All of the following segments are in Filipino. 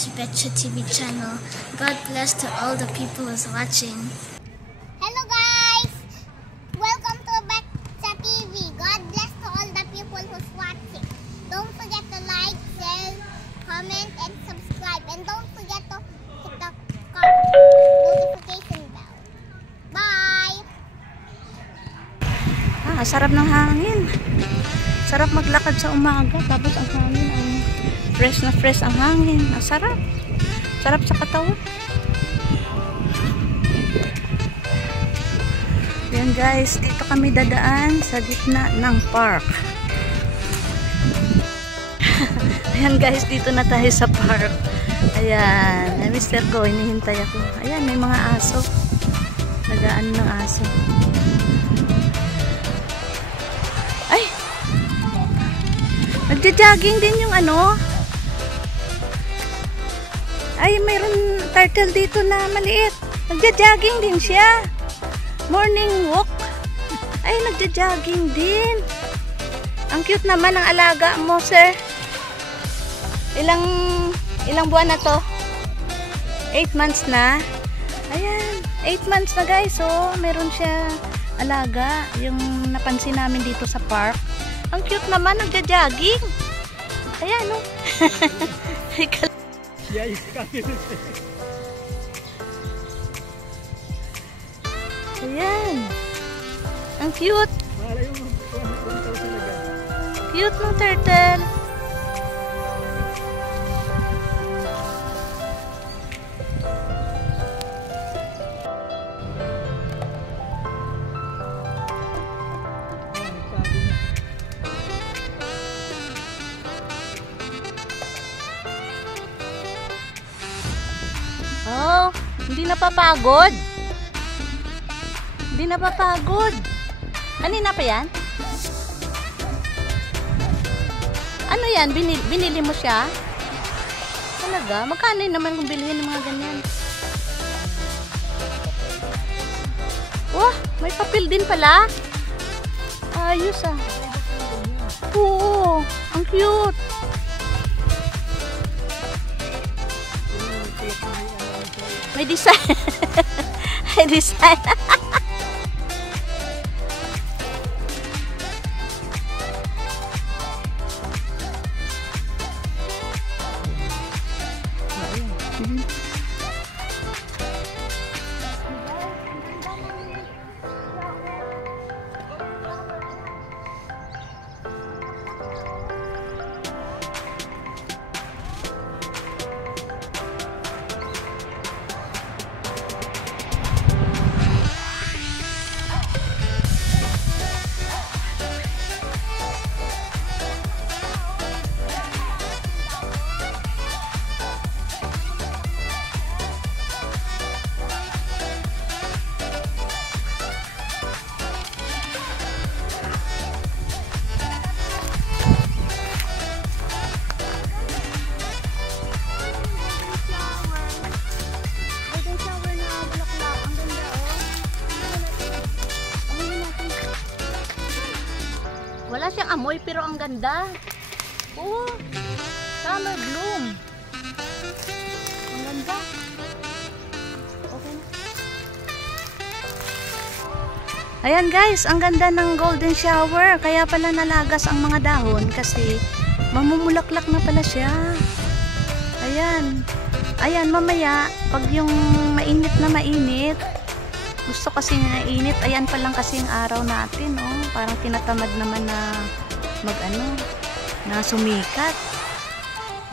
to Betcha TV channel. God bless to all the people who's watching. Hello guys! Welcome to Betcha TV. God bless to all the people who's watching. Don't forget to like, share, comment, and subscribe. And don't forget to hit the notification bell. Bye! Sarap ng hangin. Sarap maglakad sa umaga. Tapos ang hangin ay fresh ang hangin. Sarap. Sarap sa katawan. Yan guys, dito kami dadaan sa gitna ng park. Ayan guys, dito na tayo sa park. Ayan, Mr. Go, hinihintay ako. Ayan, may mga aso. Nagaan ng aso. Ay! Nagja-jogging din yung ano. Ay, mayroon turtle dito na maliit. Nagja-jogging din siya. Morning walk. Ay, nagja-jogging din. Ang cute naman ng alaga mo, sir. Ilang buwan na to? 8 months na. Ayan, 8 months na guys. So, meron siya alaga. Yung napansin namin dito sa park. Ang cute naman, nagja-jogging. Ayan, no? Ayan. Ang cute. Cute ng turtle. Oh, hindi napapagod. Hindi napapagod. Kanina pa yan? Ano yan? Binili mo siya? Talaga? Magkano naman kung bilhin ng mga ganyan? Wah, may papel din pala. Ayos ah. Oo, ang cute. May design. May design. Wala siyang amoy pero ang ganda. Oh, summer bloom. Ang ganda. Okay na. Ayan guys, ang ganda ng golden shower. Kaya pala nalagas ang mga dahon kasi mamumulaklak na pala siya. Ayan. Ayan, mamaya pag yung mainit na mainit, gusto kasi na init. Ayan pa lang kasi yung araw natin, oh. Parang tinatamad naman na na sumikat.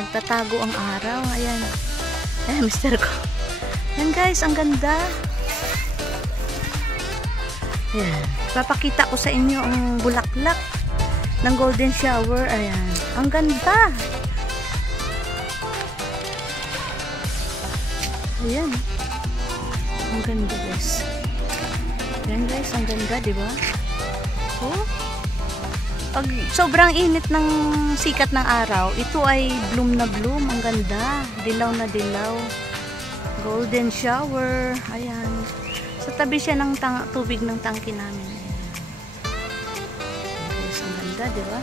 Nagtatago ang araw. Ayan. Ayan, Mr. Ko. Ayan guys, ang ganda. Ayan. Papakita ko sa inyo ang bulaklak ng golden shower. Ayan. Ang ganda. Ayan. Ang ganda guys. Ayan guys, ang ganda, di ba? Oh. Pag sobrang init ng sikat ng araw, ito ay bloom na bloom. Ang ganda. Dilaw na dilaw. Golden shower. Ayan. Sa tabi siya ng tubig ng tangke namin. Ayan guys, ang ganda, di ba?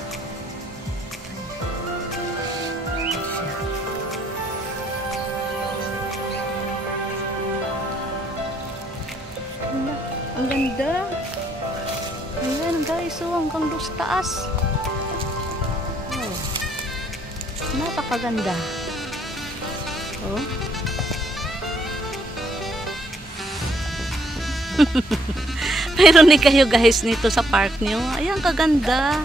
hanggang doon sa taas. Oh. Napakaganda. Oh. Meron ni kayo guys nito sa park niyo. Ayan, kaganda.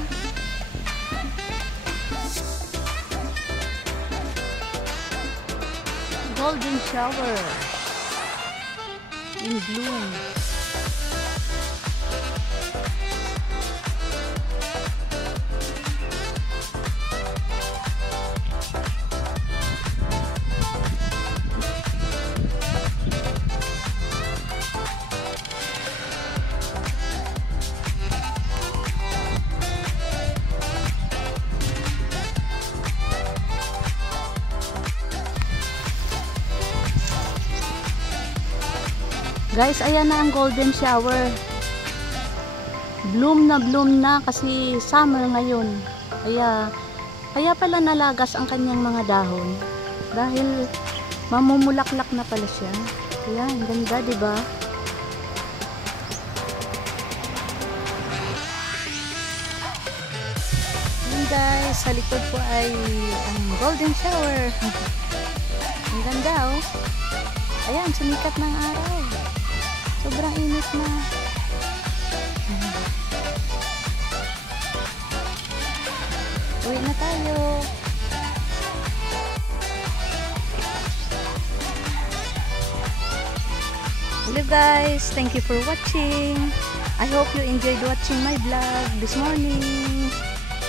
Golden shower in bloom. Guys, ayan na ang golden shower. Bloom na kasi summer ngayon. Kaya pala nalagas ang kanyang mga dahon. Dahil mamumulaklak na pala siya. Ayan, ganda, diba? Ayan guys, sa likod po ay ang golden shower. Ang ganda, oh. Ayan, sumikat ng araw. Sobrang init na. Uwi na tayo. Hello guys, thank you for watching. I hope you enjoyed watching my vlog this morning.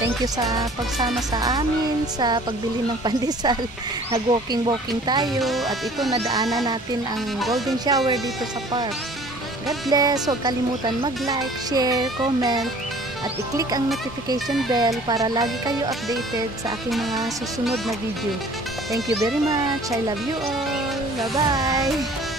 Thank you sa pagsama sa amin sa pagbili ng pandesal. Nag-walking tayo at ito nadaanan natin ang golden shower dito sa park. God bless. Huwag kalimutan mag-like, share, comment at i-click ang notification bell para lagi kayo updated sa aking mga susunod na video. Thank you very much. I love you all. Bye-bye.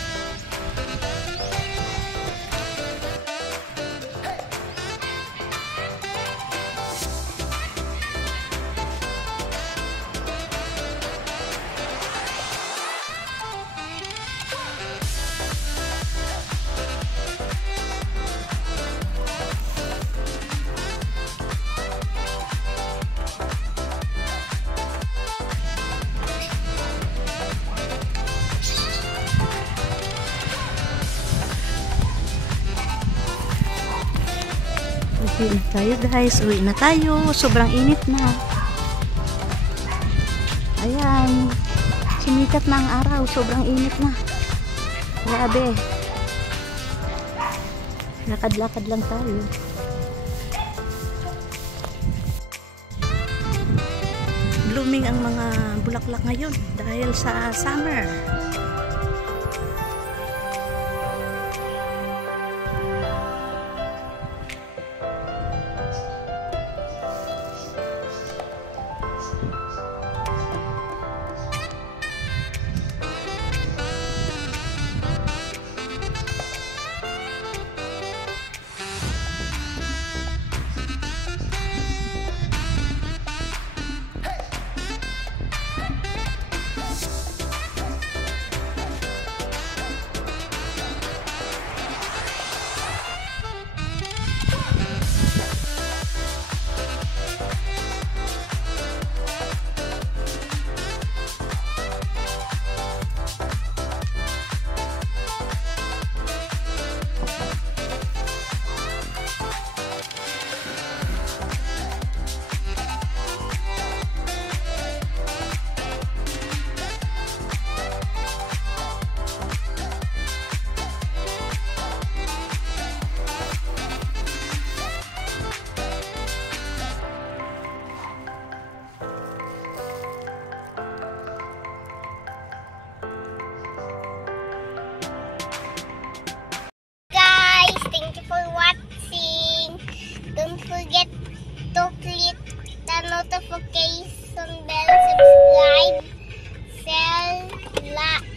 Uwi na tayo guys, uwi na tayo. Sobrang init na. Ayan, sumikat na ang araw. Sobrang init na. Grabe. Lakad-lakad lang tayo. Blooming ang mga bulaklak ngayon dahil sa summer. Notification bell, subscribe, share,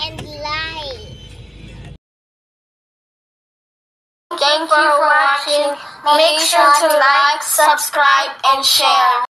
and like. Thank you for watching. Make sure to like, subscribe, and share.